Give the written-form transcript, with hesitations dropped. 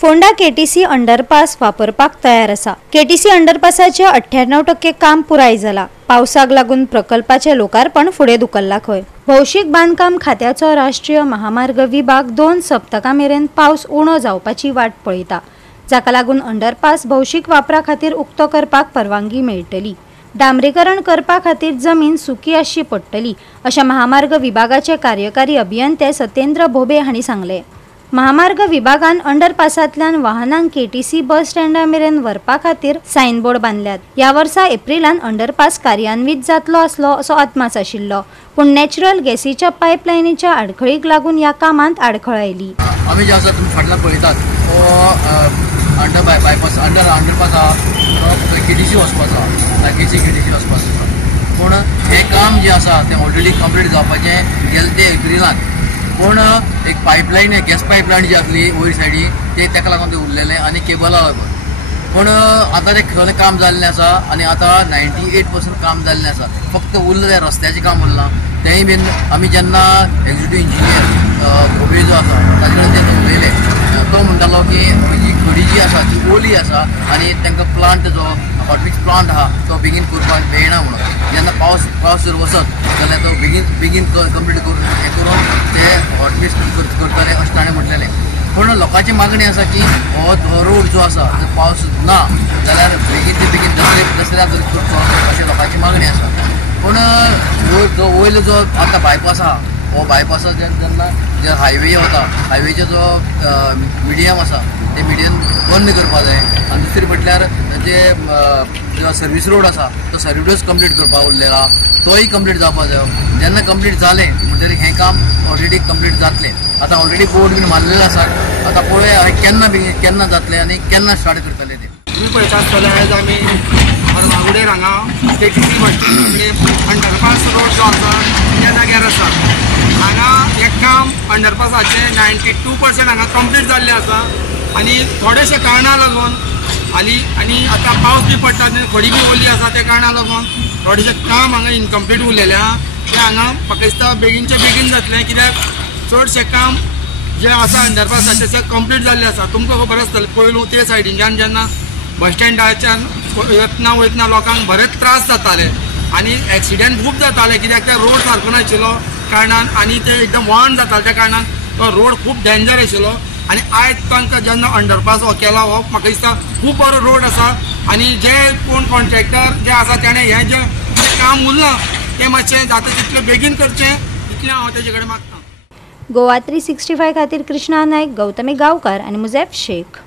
Phonda KTC underpass वापरपाक तयार आसा। केटीसी अंडरपासाचे 98% काम पुराय जाला। पावसाक लागून प्रकल्पाचे लोकार्पण फुडें धुकल्ला खंय। भौशीक बांदकाम खात्याचो राष्ट्रीय महामार्ग विभाग 2 सप्तकां मेरेन पावस उणो जावपाची वाट पळयता, जाका लागून अंडरपास भौशीक वापरा खातीर उक्तो करपाक परवानगी मेळटली। डांबरीकरण करपा खातीर जमीन सुकी आसची पडटली, अशें महामार्ग विभागाचे कार्यकारी अभियंते सत्येंद्र भोबे हांणी सांगले। महामार्ग विभागान अंडरपासांतल्यान वाहनांक केटीसी बस स्टँडा मेरेन व्हरपा खातीर सायनबोर्ड बांदल्यात। ह्या वर्सा एप्रिलान अंडरपास कार्यान्वित जातलो आसलो असो अदमास आशिल्लो, पूण नॅचरल गॅसीच्या पायपलायनीच्या आडखळीक लागून ह्या कामांत आडखळ आयली। आमी जे आसा तुमी फाटल्यान पळयतात बायपास अंडरपास आहा केटीसी वचपाचो आहा, केटीसी वचपाचो आसा, पूण हे काम जे आसा तें ऑलरेडी कंप्लीट जावपाचें गेले ते एप्रिलान, पूण एक पायपलायन गॅस पायपलायन जी आसली वयर सायडी तेका लागून ते उरलेले आनी केबला लागून, पूण आतां ते खरें काम जाल्लें आसा आनी आतां 98% काम जाल्लें आसा। फक्त उरलें तें रस्त्याचें काम उरलां, तेंय बीन आमी जेन्ना एक्झिक्युटीव इंजिनियर भोबे जो आसा ताजे कडेन ते उलयले, तो म्हणटालो की ही खडी जी आसा ती ओली आसा आनी तांकां प्लांट जो हॉटमिक्स प्लांट आहा तो बेगीन करपाक मेळना म्हणून। जेन्ना पावस जर वचत जाल्यार तो बेगीन कंप्लीट करून ते हॉटमिक्स करतले अशें ताणें म्हटलेलें। पूण लोकांची मागणी आसा की हो रोड जो आसा जर पावस ना जाल्यार बेगीन दसऱ्याक करचो अशें लोकांची मागणी आसा। पूण जो वयलो जो आतां बायपास आहा हो बायपासा जेन्ना जे हायवे वता हायवेचे जो मिडियम आसा ते मिडियम बंद करपा जाय आनी दुसरे म्हटल्यार जे सर्वीस रोड आसा तो सर्वीस कंप्लीट करपा उरलेला तोय कंप्लीट जावपा जायो। जेन्ना कंप्लीट जालें म्हणटकीर हें काम ऑलरेडी कंप्लीट जातलें। आतां ऑलरेडी बोर्ड बीन मारलेले आसा, आतां पळय केन्ना जातलें आनी केन्ना स्टार्ट करतले ते। तुम्ही पळयता आसतले आयज आमी अर्मागुडेर हांगा KTC bus stand underpass road जो आसा त्या जाग्यार आसा। हांगा हें काम अंडरपासाचे 92% हांगा कंप्लीट जाल्लें आसा आनी थोडेशे कारणां लागून आनी आतां पावस बी पडटा आनी खडी बी ओली आसा त्या कारणां लागून थोडेशें काम हांगा इनकम्प्लीट उरलेलें आहा। तें हांगा म्हाका दिसता बेगीनचे बेगीन जातलें, कित्याक चडशें काम जे आसा अंडरपासाचें तें कंप्लीट जाल्लें आसा। तुमकां खबर आसतलें पयलू ते सायडीच्यान जेन्ना बस स्टँडाच्यान वयतना लोकांक बरेच त्रास जाताले आनी एक्सिडेंट खूब जाताले, कित्याक त्या रोड सारको नाशिल्लो कारणान आनी ते एकदम वाहन जाताले त्या कारणान तो रोड खूब डेंजर आशिल्लो। आनी आयज तांकां जेन्ना अंडरपास हो केला हो म्हाका दिसता खूब बरो रोड आसा आनी जे कोण कॉन्ट्रॅक्टर जे आसा ताणें हें जे काम उरलां तें मातशें जाता तितलें बेगीन करचें इतलें हांव तेजे कडेन मागतां। गोवा 365 खातीर कृष्णा नायक, गौतमी गांवकार आनी मुझैफ शेख।